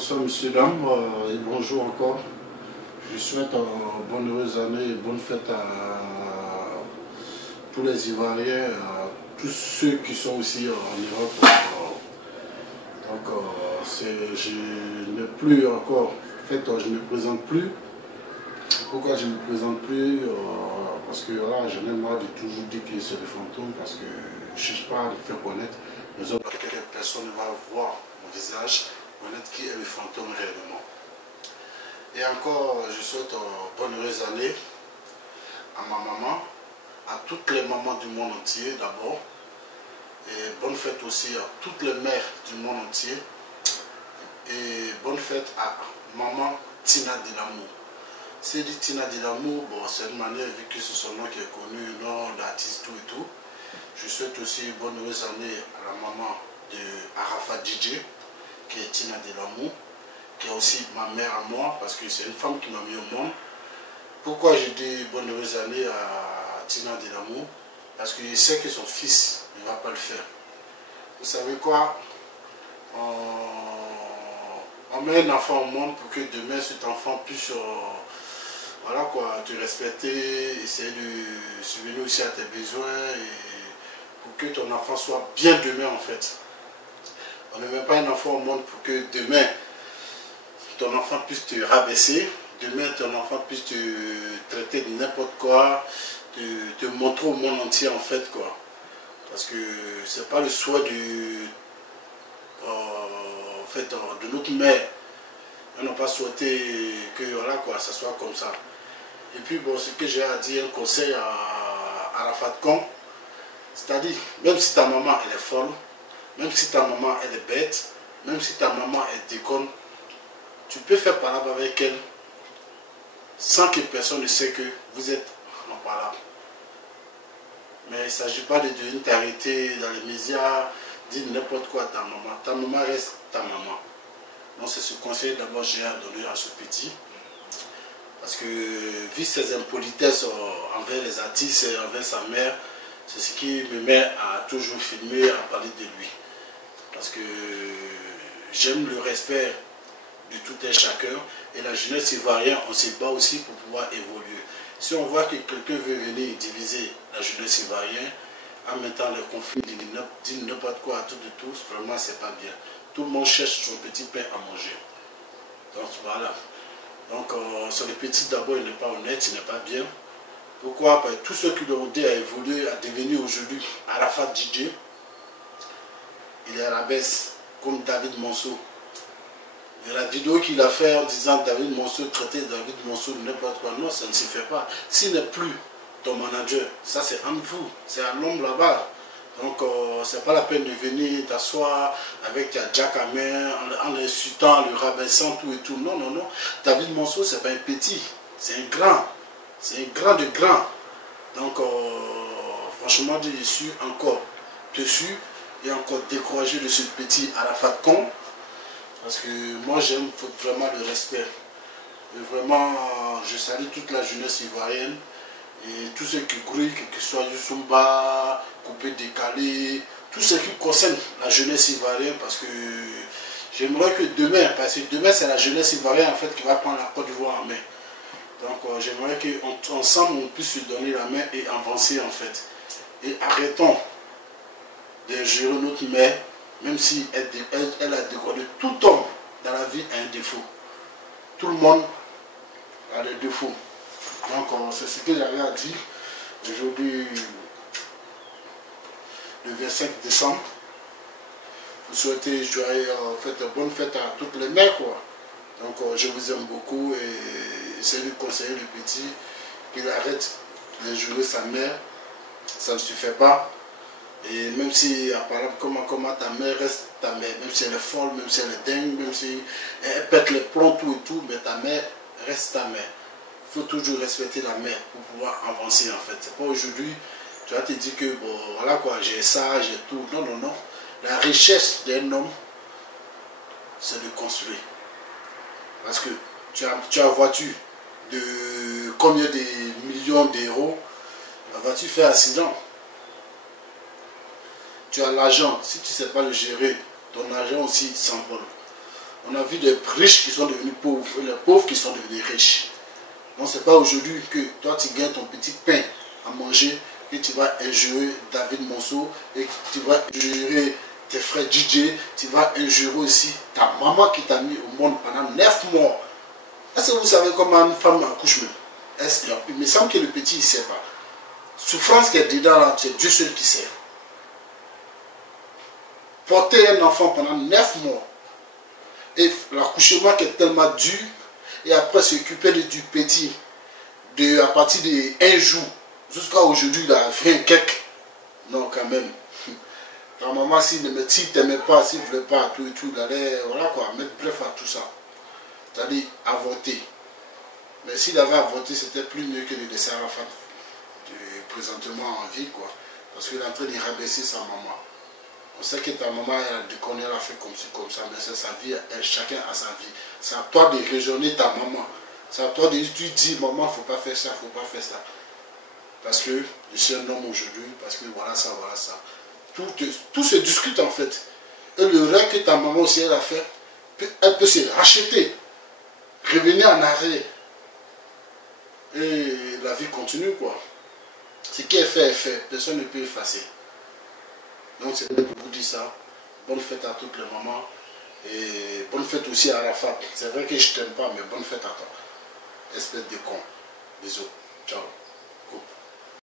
Bonsoir messieurs, dames, et bonjour encore. Je souhaite bonne heureuse année et bonne fête à tous les Ivoiriens, à tous ceux qui sont aussi en Europe. Je n'ai plus encore, en fait, je ne me présente plus. Pourquoi je ne me présente plus? Parce que voilà, j'en ai marre de toujours dire que c'est des fantômes, parce que je ne cherche pas à me faire connaître. Les autres, personne ne va voir mon visage, connaître qui est le fantôme réellement. Et encore, je souhaite bonne heureuse année à ma maman, à toutes les mamans du monde entier d'abord, et bonne fête aussi à toutes les mères du monde entier, et bonne fête à maman Tina Dinamou. C'est dit Tina Dinamou, bon, c'est une manière, vu que c'est son nom qui est connu, nom d'artiste, tout et tout. Je souhaite aussi bonne heureuse année à la maman de Arafat DJ, qui est Tina Dinamou, qui est aussi ma mère à moi, parce que c'est une femme qui m'a mis au monde. Pourquoi je dis bonne heureuse année à Tina Dinamou? Parce que je sais que son fils ne va pas le faire. Vous savez quoi? On met un enfant au monde pour que demain cet enfant puisse voilà quoi, te respecter, essayer de subvenir aussi à tes besoins et pour que ton enfant soit bien demain en fait. On ne met pas un enfant au monde pour que demain ton enfant puisse te rabaisser, demain ton enfant puisse te traiter de n'importe quoi, te montrer au monde entier en fait quoi. Parce que c'est pas le souhait de notre mère. On n'a pas souhaité que voilà quoi, ça soit comme ça. Et puis bon, ce que j'ai à dire, un conseil à Arafat Con, c'est-à-dire, même si ta maman elle est folle, même si ta maman elle est bête, même si ta maman elle déconne, tu peux faire palabre avec elle sans que personne ne sait que vous êtes en palabre. Mais il ne s'agit pas de devenir t'arrêter dans les médias, dire n'importe quoi à ta maman. Ta maman reste ta maman. Donc c'est ce conseil d'abord j'ai à donner à ce petit. Parce que vu ses impolitesses envers les artistes et envers sa mère, c'est ce qui me met à toujours filmer, à parler de lui. Parce que j'aime le respect de tout un chacun. Et la jeunesse ivoirienne, on se bat aussi pour pouvoir évoluer. Si on voit que quelqu'un veut venir diviser la jeunesse ivoirienne, en mettant les conflits, dire n'importe quoi à tout de tous, vraiment c'est pas bien. Tout le monde cherche son petit pain à manger. Donc voilà. Donc sur les petits d'abord, il n'est pas honnête, il n'est pas bien. Pourquoi? Parce que tous ceux qui l'ont aidé à évoluer, à devenir aujourd'hui Arafat DJ, il est à la baisse, comme David Monceau. Et la vidéo qu'il a fait en disant David Monceau, traiter David Monceau de n'importe quoi, non, ça ne se fait pas. S'il n'est plus ton manager, ça c'est entre vous, c'est à l'homme là-bas. Donc c'est pas la peine de venir t'asseoir avec ta jack à main, en l'insultant, le rabaissant, tout et tout. Non, non, non. David Monceau, c'est pas un petit, c'est un grand. C'est un grand de grand. Donc franchement, je suis encore dessus et encore découragé de ce petit Arafat Con. Parce que moi j'aime vraiment le respect. Et vraiment, je salue toute la jeunesse ivoirienne. Et tous ceux qui grouillent, que ce soit du Zumba, coupé décalé, tout ce qui concerne la jeunesse ivoirienne, parce que j'aimerais que demain, parce que demain c'est la jeunesse ivoirienne en fait qui va prendre la Côte d'Ivoire en main. Donc j'aimerais qu'ensemble on puisse se donner la main et avancer en fait. Et arrêtons de gérer notre mère, même si elle a découvert. Tout homme dans la vie a un défaut. Tout le monde a des défauts. Donc c'est ce que j'avais à dire aujourd'hui, le 25 décembre. Vous souhaitez joyeux, bonne fête à toutes les mères quoi. Donc je vous aime beaucoup et c'est lui conseiller le petit qu'il arrête de jouer sa mère. Ça ne suffit pas. Et même si apparemment comment ta mère reste ta mère, même si elle est folle, même si elle est dingue, même si elle pète les plombs tout et tout, mais ta mère reste ta mère. Il faut toujours respecter la mère pour pouvoir avancer en fait. C'est pas aujourd'hui, tu vas te dire que bon voilà quoi, j'ai ça, j'ai tout. Non, non, non. La richesse d'un homme, c'est de construire. Parce que tu as une voiture de combien de millions d'euros, la voiture fait accident. Tu as l'argent, si tu ne sais pas le gérer, ton argent aussi s'envole. On a vu des riches qui sont devenus pauvres et les pauvres qui sont devenus riches. Donc c'est pas aujourd'hui que toi tu gagnes ton petit pain à manger et tu vas injurer David Monceau et tu vas injurer tes frères DJ, tu vas injurer aussi ta maman qui t'a mis au monde pendant 9 mois. Est-ce que vous savez comment une femme accouche même? Il me semble que le petit il ne sait pas. Souffrance qui est dedans là, c'est Dieu seul qui sait. Porter un enfant pendant 9 mois et l'accouchement qui est tellement dur et après s'occuper du petit à partir de 1 jour jusqu'à aujourd'hui, il a 20 quelques. Non, quand même. Ta maman, s'il ne t'aimait pas, s'il ne voulait pas, tout et tout, il allait, voilà quoi, mettre bref à tout ça. C'est-à-dire avorter. Mais s'il avait avorté, c'était plus mieux que de laisser Arafat présentement en vie, quoi. Parce qu'il est en train de rabaisser sa maman. On sait que ta maman, elle a déconné, elle a fait comme ci, comme ça, mais c'est sa vie, chacun a sa vie. C'est à toi de raisonner ta maman. C'est à toi de dire, maman, il ne faut pas faire ça, il ne faut pas faire ça. Parce que je suis un homme aujourd'hui, parce que voilà ça, voilà ça. Tout se discute en fait. Et le rêve que ta maman aussi elle a fait, elle peut se racheter, revenir en arrière. Et la vie continue quoi. Ce qui est fait est fait, personne ne peut effacer. Donc c'est pour vous dire ça. Bonne fête à toutes les mamans. Et bonne fête aussi à Arafat. C'est vrai que je t'aime pas, mais bonne fête à toi. Espèce de con. Bisous. Ciao.